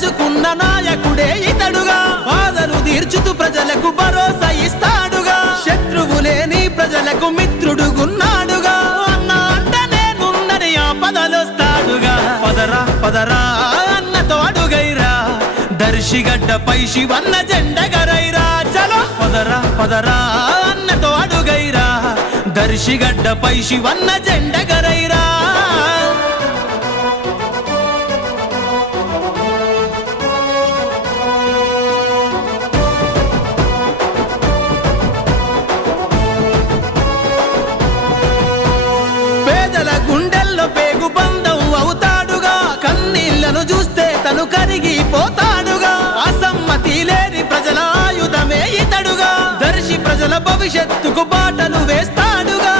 తెలుసుకున్న నాయకుడే ఇతడుగా బాధలు తీర్చుతూ ప్రజలకు భరోసా ఇస్తాడుగా శత్రువు లేని ప్రజలకు మిత్రుడుగున్నాడుగా అన్న అంట నేనున్నని ఆపదలొస్తాడుగా పదరా పదరా అన్నతో అడుగైరా దర్శిగడ్డపై శివన్న జెండగరైరా చలో పదరా పదరా అన్నతో అడుగైరా దర్శిగడ్డపై శివన్న జెండగరైరా పేదల గుండెల్లో పేగు బంధం అవుతాడుగా కన్నీళ్లను చూస్తే తను కరిగిపోతాడుగా అసమ్మతి లేని ప్రజల ఆయుధమే ఇతడుగా దర్శి ప్రజల భవిష్యత్తుకు బాటలు వేస్తాడు